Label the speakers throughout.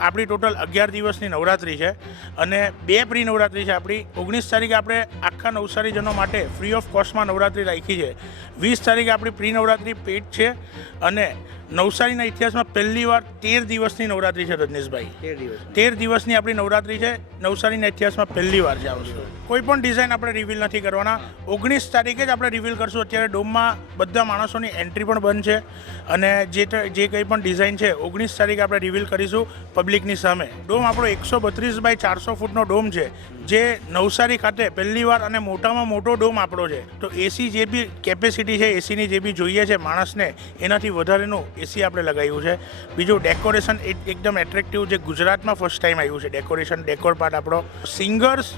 Speaker 1: આપણી ટોટલ અગિયાર દિવસની નવરાત્રિ છે અને બે પ્રી નવરાત્રિ છે. આપણી ઓગણીસ તારીખે આપણે આખા નવસારીજનો માટે ફ્રી ઓફ કોસ્ટમાં નવરાત્રિ રાખી છે. વીસ તારીખે આપણી પ્રી નવરાત્રિ પેટ છે અને નવસારીના ઇતિહાસમાં પહેલી વાર તેર દિવસની નવરાત્રિ છે રજનીશભાઈ. તેર દિવસની. આપણી નવરાત્રિ છે. નવસારીના ઇતિહાસમાં પહેલી વાર છે આવશે કોઈ પણ ડિઝાઇન આપણે રિવીલ નથી કરવાના. ઓગણીસ તારીખે જ આપણે રિવીલ કરશું. અત્યારે ડોમમાં બધા માણસોની એન્ટ્રી પણ બંધ છે અને જે જે કંઈ પણ ડિઝાઇન છે ઓગણીસ તારીખે આપણે રિવીલ કરીશું. પબ્લિકની સામે. ડોમ આપણો એકસો બત્રીસ બાય ચારસો ફૂટનો ડોમ છે, જે નવસારી ખાતે પહેલી વાર અને મોટામાં મોટો ડોમ આપણો છે. તો એસી જે બી કેપેસિટી છે એસીની જે બી જોઈએ છે માણસને, એનાથી વધારેનું એસી આપણે લગાવ્યું છે. બીજું ડેકોરેશન એકદમ એટ્રેક્ટિવ જે ગુજરાતમાં ફર્સ્ટ ટાઈમ આવ્યું છે ડેકોરેશન ડેકોર પાર્ટ આપણો. સિંગર્સ,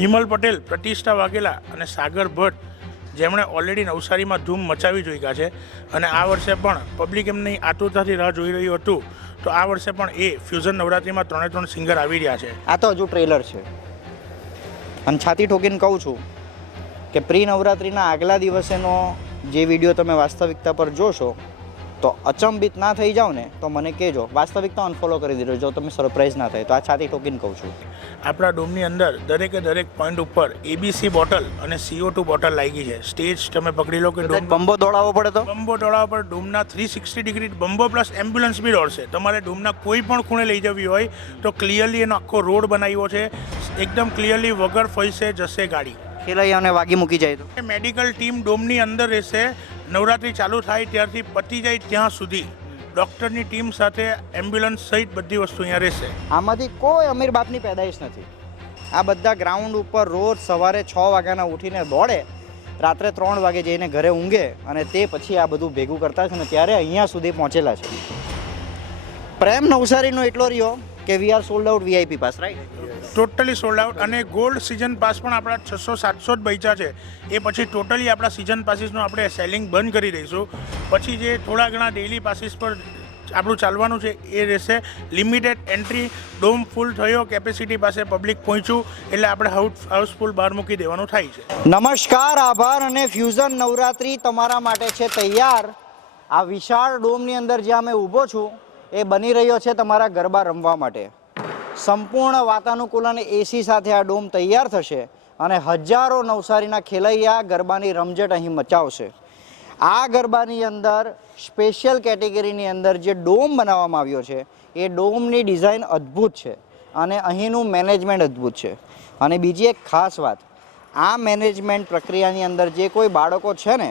Speaker 1: હિમલ પટેલ, પ્રતિષ્ઠા વાઘેલા અને સાગર ભટ્ટ, જેમણે ઓલરેડી નવસારીમાં ધૂમ મચાવી ચૂક્યા છે. અને આ વર્ષે પણ પબ્લિક એમની આતુરતાથી રાહ જોઈ રહ્યું હતું. તો આ વર્ષે પણ એ ફ્યુઝન નવરાત્રિમાં ત્રણે ત્રણ સિંગર આવી રહ્યા છે.
Speaker 2: આ તો હજુ ટ્રેલર છે. અને છાતી ઠોકીને કહું છું કે પ્રી નવરાત્રિના આગલા દિવસેનો જે વીડિયો તમે વાસ્તવિકતા પર જોશો તો અચંબિત ના થઈ જાઓ ને તો મને કહેજો. વાસ્તવિકતા અનફોલો કરી દીધો જો તમે સરપ્રાઈઝ ના થાય. તો આ છાતી ઠોકીને કહું છું.
Speaker 1: આપણા ડોમની અંદર દરેકે દરેક પોઈન્ટ ઉપર એબીસી બોટલ અને સીઓ ટુ બોટલ લાગી છે. સ્ટેજ તમે પકડી લો કે
Speaker 2: બંબો દોડાવવો પડે તો?
Speaker 1: બંબો દોડાવવા પર ડોમના થ્રી સિક્સટી ડિગ્રી બંબો પ્લસ એમ્બ્યુલન્સ બી દોડશે. તમારે ડોમના કોઈ પણ ખૂણે લઈ જવી હોય તો ક્લિયરલી એનો આખો રોડ બનાવ્યો છે. એકદમ ક્લિયરલી વગર ફૈસે જશે ગાડી.
Speaker 2: ખેલૈયાઓને વાગી મૂકી જાય તો.
Speaker 1: મેડિકલ ટીમ ડોમની અંદર રહેશે નવરાત્રિ ચાલુ થાય ત્યારથી પતી જાય ત્યાં સુધી. ડૉક્ટરની ટીમ સાથે એમ્બ્યુલન્સ સહિત બધી વસ્તુ અહીંયા રહેશે.
Speaker 2: આમાંથી કોઈ અમીર બાપની પેદાઈશ નથી. આ બધા ગ્રાઉન્ડ ઉપર રોજ સવારે છ વાગ્યાના ઉઠીને દોડે રાત્રે ત્રણ વાગે જઈને ઘરે ઊંઘે અને તે પછી આ બધું ભેગું કરતા છે ને ત્યારે અહીંયા સુધી પહોંચેલા છે. પ્રેમ નવસારીનો એટલો રહ્યો કે we are sold out VIP pass right?
Speaker 1: Totally sold out અને ગોલ્ડ સિઝન પાસ પણ આપણા છસો સાતસો જ બૈચા છે. એ પછી ટોટલી આપણા સિઝન પાસીસનું આપણે સેલિંગ બંધ કરી દઈશું. પછી જે થોડા ઘણા ડેઇલી પાસીસ પર આપણું ચાલવાનું છે, એ રહેશે. લિમિટેડ એન્ટ્રી ડોમ ફૂલ થયો કેપેસિટી પાસે પબ્લિક પહોંચ્યું, એટલે આપણે હાઉસ હાઉસફુલ બહાર મૂકી દેવાનું થાય છે.
Speaker 2: નમસ્કાર, આભાર અને ફ્યુઝન નવરાત્રી તમારા માટે છે તૈયાર. આ વિશાળ ડોમની અંદર જ્યાં મેં ઊભો છું, એ બની રહ્યો છે તમારા ગરબા રમવા માટે. સંપૂર્ણ વાતાનુકૂલન એસી સાથે આ ડોમ તૈયાર થશે અને હજારો નવસારીના ખેલૈયા ગરબાની રમઝટ અહીં મચાવશે. આ ગરબાની અંદર સ્પેશિયલ કેટેગરીની અંદર જે ડોમ બનાવવામાં આવ્યો છે, એ ડોમની ડિઝાઇન અદ્ભુત છે અને અહીંનું મેનેજમેન્ટ અદ્ભુત છે. અને બીજી એક ખાસ વાત, આ મેનેજમેન્ટ પ્રક્રિયાની અંદર જે કોઈ બાળકો છે ને,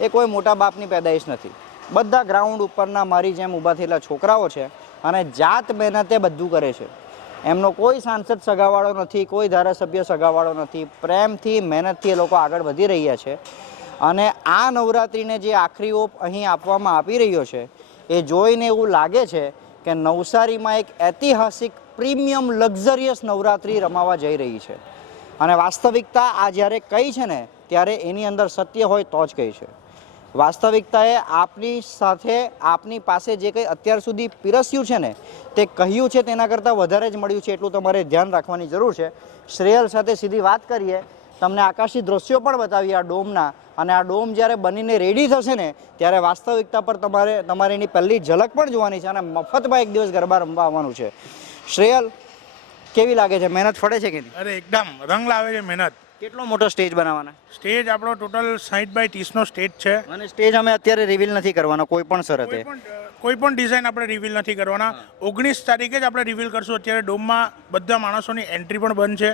Speaker 2: એ કોઈ મોટા બાપની પેદાઈશ નથી. બધા ગ્રાઉન્ડ ઉપરના મારી જેમ ઊભા થયેલા છોકરાઓ છે અને જાત મહેનતે બધું કરે છે. એમનો કોઈ સાંસદ સગાવાળો નથી, કોઈ ધારાસભ્ય સગાવાળો નથી. પ્રેમથી, મહેનતથી એ લોકો આગળ વધી રહ્યા છે. અને આ નવરાત્રિને જે આખરી ઓપ અહીં આપવામાં આપી રહ્યો છે, એ જોઈને એવું લાગે છે કે નવસારીમાં એક ઐતિહાસિક, પ્રીમિયમ, લક્ઝરિયસ નવરાત્રિ રમાવા જઈ રહી છે. અને વાસ્તવિકતા આ જ્યારે કહી છે ને, ત્યારે એની અંદર સત્ય હોય તો જ કહી છે. વાસ્તવિકતાએ આપની સાથે, આપની પાસે જે કંઈ અત્યાર સુધી પીરસ્યું છે ને, તે કહ્યું છે તેના કરતાં વધારે જ મળ્યું છે એટલું તમારે ધ્યાન રાખવાની જરૂર છે. શ્રેયલ સાથે સીધી વાત કરીએ, તમને આકાશી દ્રશ્યો પણ બતાવીએ આ ડોમના, અને આ ડોમ જ્યારે બનીને રેડી થશે ને, ત્યારે વાસ્તવિકતા પર તમારે તમારે એની પહેલી ઝલક પણ જોવાની છે અને મફતમાં એક દિવસ ગરબા રમવા આવવાનું છે. શ્રેયલ, કેવી લાગે છે? મહેનત ફળે છે કે
Speaker 1: અરે એકદમ, રંગ લાવે છે મહેનત.
Speaker 2: કેટલો મોટો સ્ટેજ બનાવવાના?
Speaker 1: સ્ટેજ આપણો ટોટલ સાઠ બાય ત્રીસનો સ્ટેજ છે.
Speaker 2: અને સ્ટેજ અમે અત્યારે રિવીલ નથી કરવાનો કોઈ પણ શરતે.
Speaker 1: કોઈ પણ ડિઝાઇન આપણે રિવીલ નથી કરવાના. ઓગણીસ તારીખે જ આપણે રિવીલ કરશું. અત્યારે ડોમમાં બધા માણસોની એન્ટ્રી પણ બંધ છે.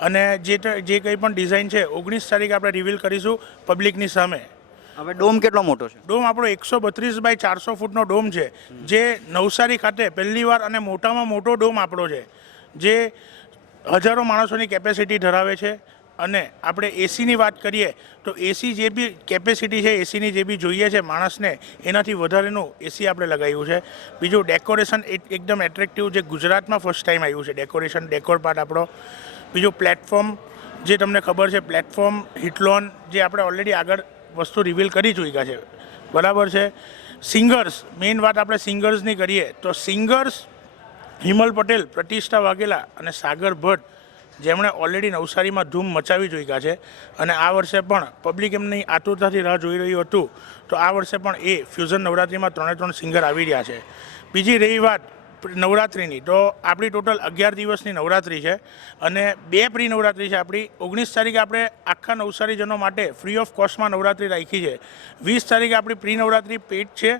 Speaker 1: અને જે જે કંઈ પણ ડિઝાઇન છે ઓગણીસ તારીખે આપણે રિવીલ કરીશું પબ્લિકની સામે.
Speaker 2: હવે ડોમ કેટલો મોટો છે?
Speaker 1: ડોમ આપણો એકસો બત્રીસ બાય ચારસો ફૂટનો ડોમ છે. જે નવસારી ખાતે પહેલીવાર અને મોટામાં મોટો ડોમ આપણો છે. જે હજારો માણસોની કેપેસિટી ધરાવે છે. અને આપણે એસીની વાત કરીએ, તો એસી જે બી કેપેસિટી છે એસીની જે બી જોઈએ છે માણસને, એનાથી વધારેનું એસી આપણે લગાવ્યું છે. બીજું ડેકોરેશન એકદમ એટ્રેક્ટિવ જે ગુજરાતમાં ફર્સ્ટ ટાઈમ આવ્યું છે ડેકોરેશન ડેકોર પાર્ટ આપણો. બીજું પ્લેટફોર્મ જે તમને ખબર છે પ્લેટફોર્મ હિટલોન જે આપણે ઓલરેડી આગળ વસ્તુ રિવીલ કરી ચૂક્યા છે. બરાબર છે? સિંગર્સ મેઇન વાત આપણે સિંગર્સની કરીએ, તો સિંગર્સ હિમલ પટેલ, પ્રતિષ્ઠા વાઘેલા અને સાગર ભટ્ટ જેમણે ઓલરેડી નવસારીમાં ધૂમ મચાવી ચૂક્યા છે અને આ વર્ષે પણ પબ્લિક એમની આતુરતાથી રાહ જોઈ રહ્યું હતું, તો આ વર્ષે પણ એ ફ્યુઝન નવરાત્રિમાં ત્રણે ત્રણ સિંગર આવી રહ્યા છે. બીજી રહી વાત નવરાત્રિની. તો આપણી ટોટલ અગિયાર દિવસની નવરાત્રિ છે અને બે પ્રી નવરાત્રિ છે આપણી. ઓગણીસ તારીખે આપણે આખા નવસારીજનો માટે ફ્રી ઓફ કોસ્ટમાં નવરાત્રિ રાખી છે. વીસ તારીખે આપણી પ્રી નવરાત્રિ પેટ છે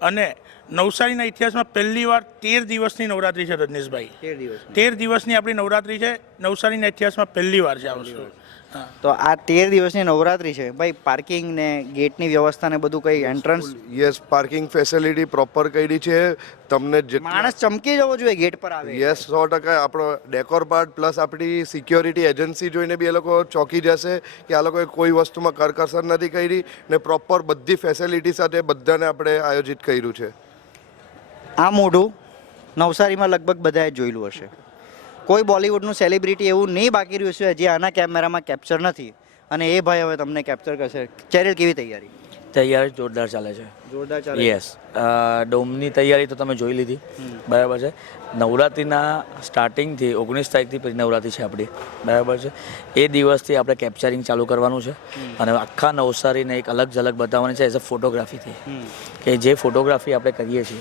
Speaker 1: અને નવસારીના ઇતિહાસમાં પહેલી વાર તેર દિવસની નવરાત્રિ છે રજનીશભાઈ.
Speaker 2: તેર દિવસ
Speaker 1: તેર દિવસની આપણી નવરાત્રિ છે. નવસારીના ઇતિહાસમાં પહેલી વાર છે આ વસ્તુ.
Speaker 2: તો આ તેર દિવસની નવરાત્રી છે. ભાઈ પાર્કિંગ ને ગેટની વ્યવસ્થા ને બધું કઈ entrance
Speaker 3: yes parking facility proper કરી છે. તમને
Speaker 2: માણસ ચમકી જવો જોઈએ ગેટ પર આવે.
Speaker 3: યસ સો ટકા. આપણો ડેકોર પાર્ટ પ્લસ આપણી સિક્યોરિટી એજન્સી જોઈને બી એ લોકો ચોંકી જશે કે આ લોકોએ કોઈ વસ્તુમાં કરકસર નથી કરી ને પ્રોપર બધી ફેસિલિટી સાથે બધાને આપણે આયોજિત કર્યું છે.
Speaker 2: આ મોઢું નવસારીમાં લગભગ બધાએ જોયેલું હશે. કોઈ બોલિવૂડનું સેલિબ્રિટી એવું નહીં બાકી રહ્યું છે જે આના કેમેરામાં કેપ્ચર નથી. અને એ ભાઈ હવે તમને કેપ્ચર કરશે. ચેરિલ કેવી તૈયારી?
Speaker 4: તૈયારી જોરદાર ચાલે છે.
Speaker 2: જોરદાર ચાલે
Speaker 4: યસ ડોમની તૈયારી તો તમે જોઈ લીધી. બરાબર છે. નવરાત્રિના સ્ટાર્ટિંગથી ઓગણીસ તારીખથી પછી નવરાત્રિ છે આપણી. બરાબર છે. એ દિવસથી આપણે કેપ્ચરિંગ ચાલુ કરવાનું છે. અને આખા નવસારીને એક અલગ ઝલક બતાવવાની છે એઝ અ ફોટોગ્રાફીથી કે જે ફોટોગ્રાફી આપણે કરીએ છીએ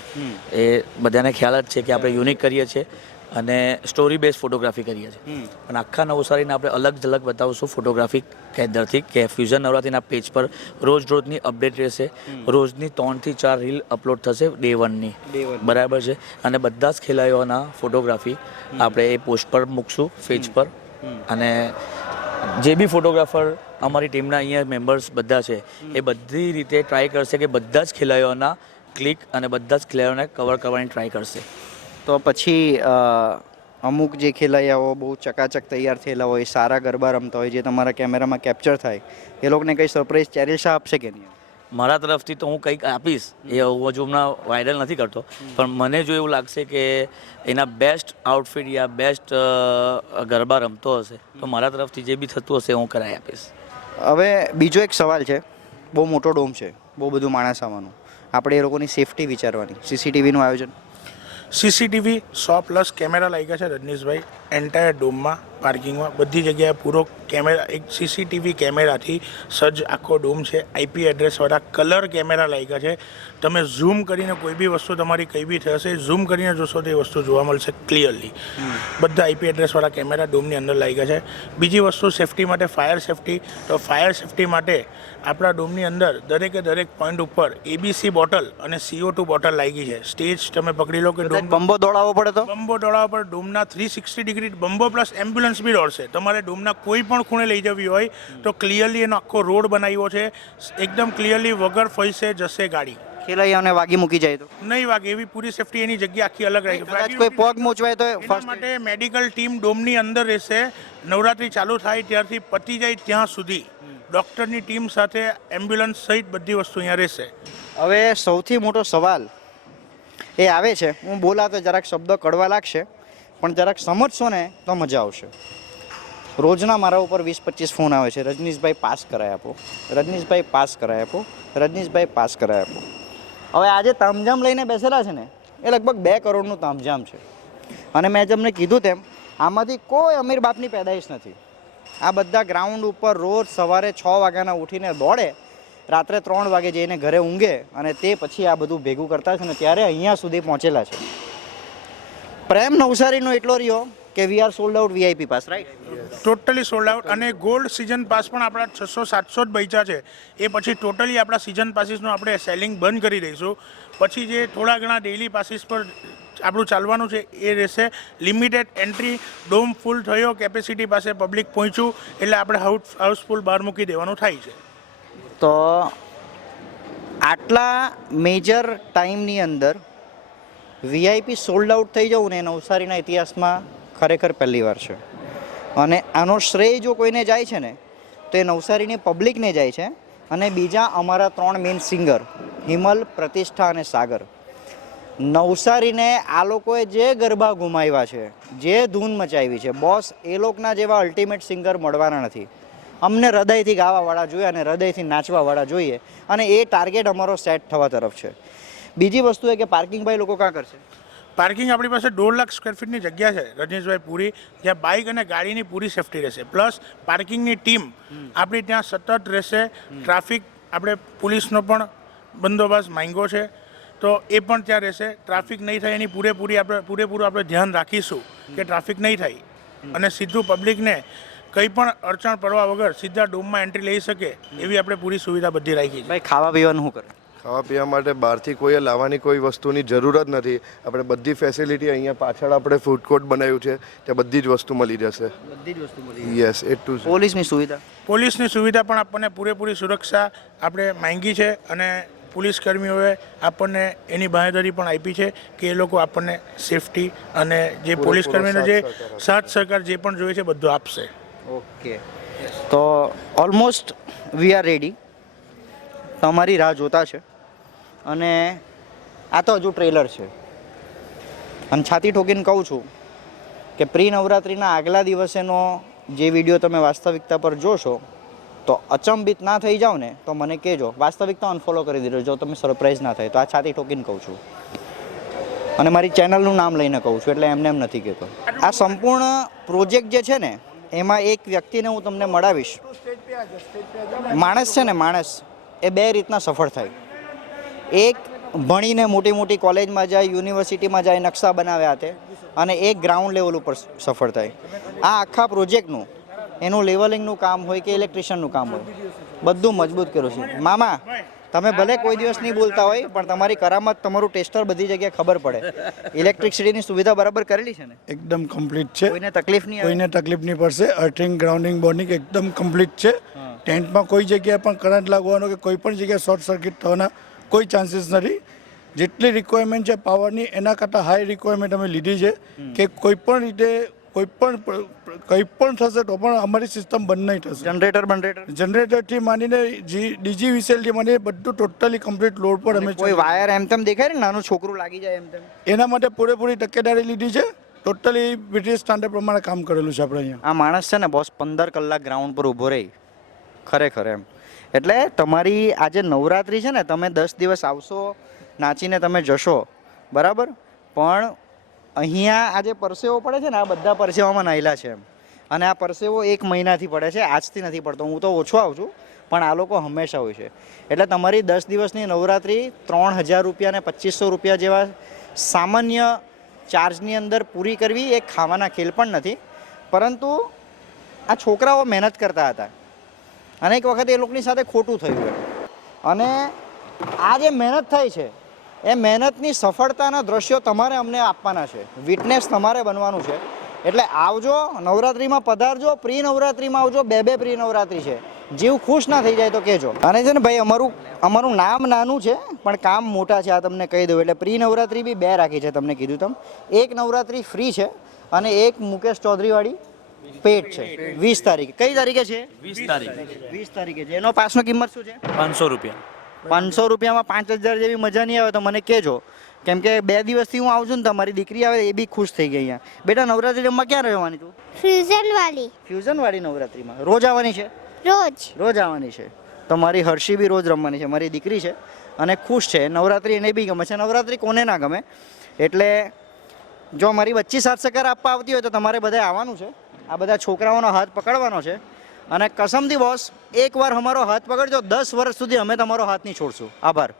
Speaker 4: એ બધાને ખ્યાલ જ છે કે આપણે યુનિક કરીએ છીએ. અને સ્ટોરી બેઝ ફોટોગ્રાફી કરીએ છીએ. પણ આખા નવસારીને આપણે અલગ ઝલક બતાવશું ફોટોગ્રાફી કેન્દ્રથી કે ફ્યુઝન નવરાત્રીના પેજ પર રોજ રોજની અપડેટ રહેશે. રોજની ત્રણથી ચાર રીલ અપલોડ થશે ડે વનની બરાબર છે? અને બધા જ ખેલાડીઓના ફોટોગ્રાફી આપણે એ પોસ્ટ પર મૂકશું પેજ પર. અને જે બી ફોટોગ્રાફર અમારી ટીમના અહીંયા મેમ્બર્સ બધા છે એ બધી રીતે ટ્રાય કરશે કે બધા જ ખેલાડીઓના ક્લિક અને બધા જ ખેલાડીઓને કવર કરવાની ટ્રાય કરશે.
Speaker 2: તો પછી અમુક જે ખેલૈયાઓ બહુ ચકાચક તૈયાર થયેલા હોય સારા ગરબા રમતા હોય જે તમારા કેમેરામાં કેપ્ચર થાય એ લોકોને કંઈ સરપ્રાઈઝ ચેરેલ શાહ આપશે કે નહીં?
Speaker 4: મારા તરફથી તો હું કંઈક આપીશ. એ હું હજુ હમણાં વાયરલ નથી કરતો. પણ મને જો એવું લાગશે કે એના બેસ્ટ આઉટફિટ યા બેસ્ટ ગરબા રમતો હશે તો મારા તરફથી જે બી થતું હશે હું કરાવી આપીશ.
Speaker 2: હવે બીજો એક સવાલ છે. બહુ મોટો ડોમ છે. બહુ બધું માણસ આવવાનું. આપણે એ લોકોની સેફટી વિચારવાની. સીસીટીવીનું આયોજન.
Speaker 1: સીસીટીવી સો પ્લસ કેમેરા લાગ્યા છે રજનીશભાઈ. એન્ટાયર ડોમમાં પાર્કિંગમાં બધી જગ્યાએ પૂરો કેમેરા એક સીસીટીવી કેમેરાથી સજ્જ આખો ડોમ છે. આઈપી એડ્રેસવાળા કલર કેમેરા લાગ્યા છે. તમે ઝૂમ કરીને કોઈ બી વસ્તુ તમારી કઈ બી થશે ઝૂમ કરીને જોશો તો એ વસ્તુ જોવા મળશે ક્લિયરલી બધા આઈપી એડ્રેસવાળા કેમેરા ડોમની અંદર લાગ્યા છે. બીજી વસ્તુ સેફટી માટે ફાયર સેફટી તો ફાયર સેફટી માટે આપણા ડોમની અંદર દરેકે દરેક પોઈન્ટ ઉપર એબીસી બોટલ અને સીઓ ટુ બોટલ લાગી છે. સ્ટેજ તમે પકડી લો કે ડોમ
Speaker 2: બંબો દોડાવવો પડે તો?
Speaker 1: બંબો દોડાવવા પર ડોમના થ્રી સિક્સટી ડિગ્રી બમ્બો પ્લસ એમ્બ્યુલન્સ બી દોડશે. તમારે ડોમના કોઈ પણ ખૂણે લઈ જવી હોય તો ક્લિયરલી એનો આખો રોડ બનાવ્યો છે. એકદમ ક્લિયરલી વગર ફૈસે જશે ગાડી.
Speaker 2: ખેલૈયાઓને વાગી મૂકી જાય તો?
Speaker 1: નહીં વાગે એવી પૂરી સેફટી એની જગ્યા આખી અલગ રહી
Speaker 2: કદાચ કોઈ પગ મૂચવાય તો
Speaker 1: એના માટે મેડિકલ ટીમ ડોમની અંદર રહેશે. નવરાત્રી ચાલુ થાય ત્યારથી પતી જાય ત્યાં સુધી. ડૉક્ટરની ટીમ સાથે એમ્બ્યુલન્સ સહિત બધી વસ્તુ અહીંયા રહેશે.
Speaker 2: હવે સૌથી મોટો સવાલ એ આવે છે. હું બોલા તો જરાક શબ્દો કડવા લાગશે. પણ જરાક સમજશો ને તો મજા આવશે. રોજના મારા ઉપર વીસ પચીસ ફોન આવે છે. રજનીશભાઈ પાસ કરાવી આપો. રજનીશભાઈ પાસ કરાવી આપો. રજનીશભાઈ પાસ કરાવી આપો. હવે આજે તામઝામ લઈને બેસેલા છે ને, એ લગભગ બે કરોડનું તામઝામ છે. અને મેં તમને કીધું તેમ, આમાંથી કોઈ અમીર બાપની પેદાઈશ નથી. આ બધા ગ્રાઉન્ડ ઉપર રોજ સવારે છ વાગ્યાના ઉઠીને દોડે, રાત્રે ત્રણ વાગે જઈને ઘરે ઊંઘે અને તે પછી આ બધું ભેગું કરતા છે ને, ત્યારે અહીંયા સુધી પહોંચેલા છે. પ્રેમ નવસારીનો એટલો રહ્યો કે we are sold out VIP pass right
Speaker 1: totally sold out અને ગોલ્ડ સિઝન પાસ પણ આપણા છસો સાતસો જ બૈચા છે. એ પછી ટોટલી આપણા સિઝન પાસીસનું આપણે સેલિંગ બંધ કરી દઈશું. પછી જે થોડા ઘણા ડેઇલી પાસીસ પર આપણું ચાલવાનું છે એ રહેશે. લિમિટેડ એન્ટ્રી ડોમ ફૂલ થયો કેપેસિટી પાસે પબ્લિક પહોંચ્યું એટલે આપણે હાઉસ હાઉસફુલ બહાર મૂકી દેવાનું થાય છે.
Speaker 2: તો આટલા મેજર ટાઈમની અંદર વીઆઈપી સોલ્ડ આઉટ થઈ જવું ને નવસારીના ઇતિહાસમાં ખરેખર પહેલીવાર છે. અને આનો શ્રેય જો કોઈને જાય છે ને, તો એ નવસારીની પબ્લિકને જાય છે અને બીજા અમારા ત્રણ મેઇન સિંગર હિમલ, પ્રતિષ્ઠા અને સાગર. નવસારીને આ લોકોએ જે ગરબા ગુમાવ્યા છે, જે ધૂન મચાવી છે બોસ એ લોકોના જેવા અલ્ટિમેટ સિંગર મળવાના નથી. અમને હૃદયથી ગાવાવાળા જોઈએ અને હૃદયથી નાચવાવાળા જોઈએ અને એ ટાર્ગેટ અમારો સેટ થવા તરફ છે. બીજી વસ્તુ એ કે પાર્કિંગ ભાઈ લોકો કાં કરશે?
Speaker 1: પાર્કિંગ આપણી પાસે દોઢ લાખ સ્ક્વેર ફીટની જગ્યા છે રજનીશભાઈ પૂરી જ્યાં બાઇક અને ગાડીની પૂરી સેફટી રહેશે. પ્લસ પાર્કિંગની ટીમ આપણી ત્યાં સતત રહેશે. ટ્રાફિક આપણે પોલીસનો પણ બંદોબસ્ત માંગ્યો છે. તો તો એ પણ ત્યાં રહેશે. ટ્રાફિક નહીં થાય એની પૂરેપૂરી આપણે પૂરેપૂરું આપણે ધ્યાન રાખીશું કે ટ્રાફિક નહીં થાય. અને સીધું પબ્લિકને કંઈ પણ અડચણ પડવા વગર સીધા ડોમમાં એન્ટ્રી લઈ શકે એવી આપણે પૂરી સુવિધા બધી રાખી છે.
Speaker 2: ભાઈ ખાવા પીવાનું શું કરે?
Speaker 3: ખાવા પીવા માટે બહારથી કોઈએ લાવવાની કોઈ વસ્તુની જરૂર જ નથી. આપણે બધી ફેસિલિટી અહીંયા પાછળ આપણે ફૂડ કોર્ટ બનાવ્યું છે. ત્યાં બધી જ વસ્તુ મળી જશે.
Speaker 2: બધી જ વસ્તુ
Speaker 3: યસ એ ટુ
Speaker 2: પોલીસની સુવિધા?
Speaker 1: પોલીસની સુવિધા પણ આપણને પૂરેપૂરી સુરક્ષા આપણે માંગી છે અને પોલીસ કર્મીઓએ આપણને એની બાંહેધરી પણ આપી છે કે એ લોકો આપણને સેફટી અને જે પોલીસ કર્મીનો જે સાથ સરકાર જે પણ જોઈએ છે બધું આપશે.
Speaker 2: ઓકે. તો ઓલમોસ્ટ વી આર રેડી તમારી રાહ જોતા છે. અને આ તો હજુ ટ્રેલર છે. અને છાતી ઠોકીને કહું છું કે પ્રી નવરાત્રિના આગલા દિવસેનો જે વીડિયો તમે વાસ્તવિકતા પર જોશો, તો અચંબિત ના થઈ જાઓ ને, તો મને કહેજો. વાસ્તવિકતા અનફોલો કરી દેજો જો તમે સરપ્રાઈઝ ના થાય, તો આ છાતી ઠોકીને કહું છું. અને મારી ચેનલનું નામ લઈને કહું છું, એટલે એમને એમ નથી કહેતો. આ સંપૂર્ણ પ્રોજેક્ટ જે છે ને, એમાં એક વ્યક્તિને હું તમને મળાવીશ. માણસ છે ને, માણસ, એ બે રીતના સફળ થાય. એક ભણીને મોટી મોટી કોલેજમાં જાય યુનિવર્સિટીમાં જાય નકશા બનાવ્યા હાથે અને એક ગ્રાઉન્ડ લેવલ ઉપર સફળ થાય. આ આખા પ્રોજેક્ટનું એનું લેવલિંગનું કામ હોય કે ઇલેક્ટ્રિશિયનનું કામ હોય બધું મજબૂત કર્યું છે. મામા તમે ભલે કોઈ દિવસ નહીં બોલતા હોય પણ તમારી કરામત તમારું ટેસ્ટર બધી જગ્યાએ ખબર પડે. ઇલેક્ટ્રિસિટીની સુવિધા બરાબર કરેલી છે ને?
Speaker 5: એકદમ કમ્પ્લીટ છે.
Speaker 2: કોઈને તકલીફ નહીં
Speaker 5: કોઈને તકલીફ નહીં પડશે. અર્થિંગ ગ્રાઉન્ડિંગ બોર્ડિંગ એકદમ કમ્પ્લીટ છે. ટેન્ટમાં કોઈ જગ્યાએ પણ કરંટ લાગવાનો કે કોઈ પણ જગ્યાએ શોર્ટ સર્કિટ થવાના કોઈ ચાન્સીસ નથી. જેટલી રિક્વાયરમેન્ટ છે પાવરની એના કરતાં હાઈ રિક્વાયરમેન્ટ અમે લીધી છે કે કોઈ પણ રીતે કોઈ પણ કંઈ પણ થશે તો પણ અમારી સિસ્ટમ બંધ નહીં થશે.
Speaker 2: જનરેટર જનરેટર
Speaker 5: જનરેટરથી માંડીને જી ડીજી વિસેલથી માંડીને બધું ટોટલી કમ્પ્લીટ લોડ પર અમે
Speaker 2: કોઈ વાયર એમ તેમ દેખાય ને? નાનું છોકરું લાગી જાય એમ તેમ?
Speaker 5: એના માટે પૂરેપૂરી તકેદારી લીધી છે. ટોટલી બ્રિટિશ સ્ટાન્ડર્ડ પ્રમાણે કામ કરેલું છે આપણે અહીંયા.
Speaker 2: આ માણસ છે ને બોસ પંદર કલાક ગ્રાઉન્ડ પર ઊભો રહી. ખરેખર એમ. એટલે તમારી આજે નવરાત્રિ છે ને, તમે દસ દિવસ આવશો, નાચીને તમે જશો, બરાબર? પણ અહીંયા આ જે પરસેવો પડે છે ને, આ બધા પરસેવામાં નાયલા છે અને આ પરસેવો એક મહિનાથી પડે છે, આજથી નથી પડતો. હું તો ઓછો આવું છું, પણ આ લોકો હંમેશા હોય છે. એટલે તમારી દસ દિવસની નવરાત્રિ ત્રણ હજાર રૂપિયા અને પચીસો રૂપિયા જેવા સામાન્ય ચાર્જની અંદર પૂરી કરવી એ ખાવાના ખેલ પણ નથી. પરંતુ આ છોકરાઓ મહેનત કરતા હતા. અને એક વખત એ લોકોની સાથે ખોટું થયું અને આ જે મહેનત થઈ છે, એ મહેનતની સફળતાના દ્રશ્યો તમારે અમને આપવાના છે. વિટનેસ તમારે બનવાનું છે. એટલે આવજો, નવરાત્રિમાં પધારજો પ્રી નવરાત્રિમાં આવજો, બે બે પ્રી નવરાત્રિ છે. જીવ ખુશ ના થઈ જાય તો કહેજો. અને છે ને ભાઈ, અમારું અમારું નામ નાનું છે, પણ કામ મોટા છે, આ તમને કહી દઉં. એટલે પ્રી નવરાત્રિ બી બે રાખી છે, તમને કીધું તમ. એક નવરાત્રિ ફ્રી છે અને એક મુકેશ ચૌધરીવાળી પેટ છે. વીસ તારીખે. કઈ તારીખે છે?
Speaker 4: વીસ તારીખ.
Speaker 2: વીસ તારીખે છે. એનો પાસનો કિંમત શું છે?
Speaker 4: પાંચસો રૂપિયા.
Speaker 2: પાંચસો રૂપિયામાં પાંચ હજાર જેવી મજા નહીં આવે તો મને કહેજો. કેમ કે બે દિવસથી હું આવું છું ને તમારી દીકરી આવે એ બી ખુશ થઈ ગઈ અહીંયા. બેટા નવરાત્રી રમવા ક્યાં રહેવાની તું?
Speaker 6: ફ્યુઝન વાળી
Speaker 2: ફ્યુઝન વાળી નવરાત્રીમાં. રોજ આવવાની છે?
Speaker 6: રોજ.
Speaker 2: રોજ આવવાની છે. તો મારી હર્ષી બી રોજ રમવાની છે. મારી દીકરી છે અને ખુશ છે. નવરાત્રી એને બી ગમે છે. નવરાત્રી કોને ના ગમે? એટલે જો મારી વચ્ચે સાત સકાર આપવા આવતી હોય તો તમારે બધા આવવાનું છે. આ બધા છોકરાઓનો હાથ પકડવાનો છે. અને કસમથી બોસ એકવાર અમારો હાથ પકડજો, દસ વર્ષ સુધી અમે તમારો હાથ નહીં છોડશું. આભાર.